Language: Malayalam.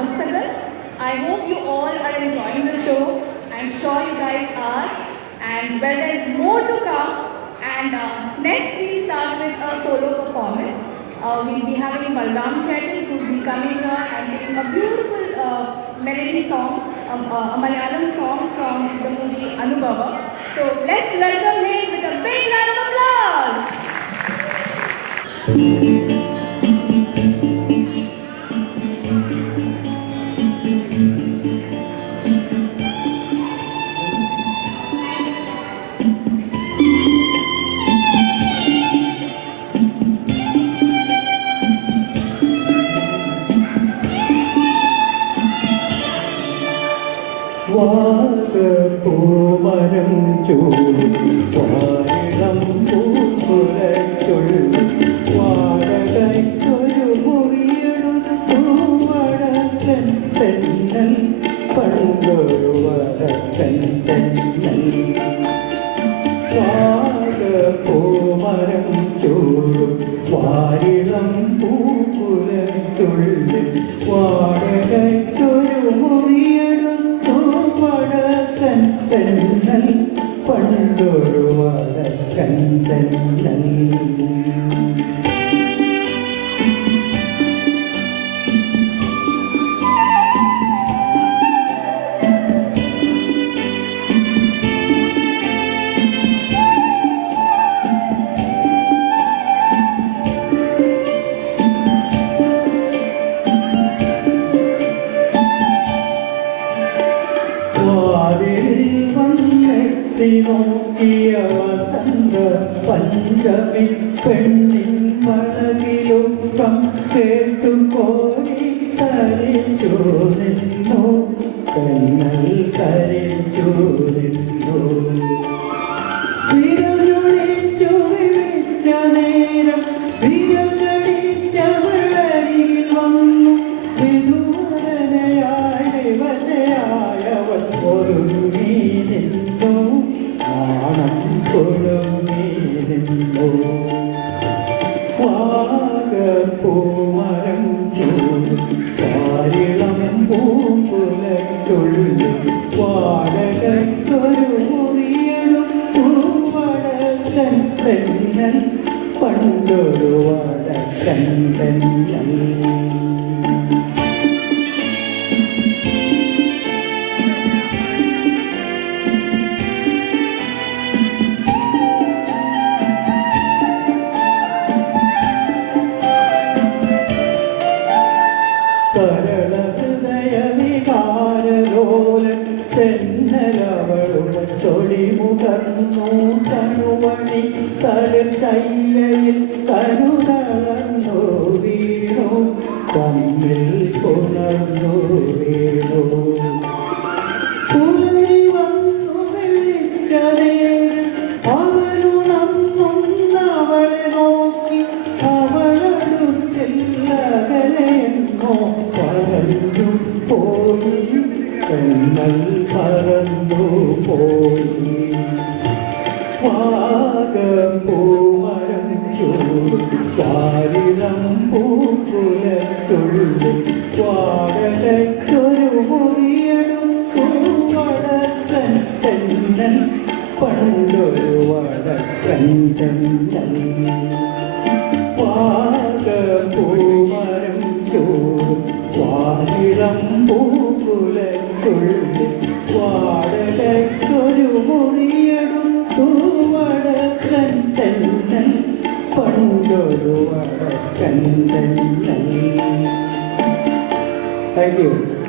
Ashamsagar. I hope you all are enjoying the show. I'm sure you guys are. And well, there's more to come. And next we'll start with a solo performance. We'll be having Balram Chetan, who will be coming here and singing a beautiful melody song, a Malayalam song from the movie Anubhava. So let's welcome him with a big round of applause. Poomaram ചൂടും വാരിളം പൂപ്പുരച്ചുള്ളിൽ വാടകയ്ക്കൊരു മുറിയെടുത്തു വടക്കൻ തെന്നൽ പണ്ടൊരു വടക്കൻ തെന്നൽ പൂമരം ചൂടും വാരിളം പൂപ്പുരച്ചുള്ളിൽ വാടകയ്ക്കൊരു മുറിയെടുത്തു വടക്കൻ തെന്നൽ പണ്ടൊരു വടക്കൻ തെന്നൽ നോക്കിയ വസന്ത പഞ്ചമി പെണ്ണിൻ വളവിലൊപ്പം കേട്ടു കോരി കരച്ചു നിന്നു പെണ്ണൽ കരച്ചു നിന്നു വിരലൊഴിച്ചു വിളിച്ച നേരം വിരലടിച്ചവളരികിൽ വന്നു വിധുവരനയായി വശയായവൾ ഒരുങ്ങി നിന്നു നാണം കൊളുങ്ങിരുന്നു വാഗപ്പൂമരം ചൂടും വാരിളം പൂക്കുലത്തുള്ളിൽ വാടകയ്ക്കൊരു മുറിയെടുത്തു വടക്കൻ തെന്നൽ പണ്ടൊരു വടക്കൻ തെന്നൽ കരള ഹൃദയ വികാരലോലൻ തെന്നലവളുടെ തൊളിമുകർന്നു തണുവണി തലശൈലയിൽ കരുതളർന്നു വീണു തമ്മിൽ പുണർന്നു വീണു പുലരി വന്നു വിളിച്ച നേരം അവരുണർന്നവളെ നോക്കി അവളടുത്തില്ലകലെന്നോ പറന്നു പോയി പെണ്ണൽ പറന്നു പോയി വാഗപ്പൂമരം ചൂടും വാരിളം പൂക്കുലത്തുള്ളിൽ വാടകയ്ക്കൊരു മുറിയെടുത്തു വടക്കൻ തെന്നൽ പണ്ടൊരു വടക്കൻ തെന്നൽ വാഗപ്പൂമരം ചൂടും വാരിളം പൂക്കുലത്തുള്ളിൽ വാടകയ്ക്കൊരു മുറിയെടുത്തു വടക്കൻ തെന്നൽ പണ്ടൊരു വടക്കൻ തെന്നൽ. Thank you.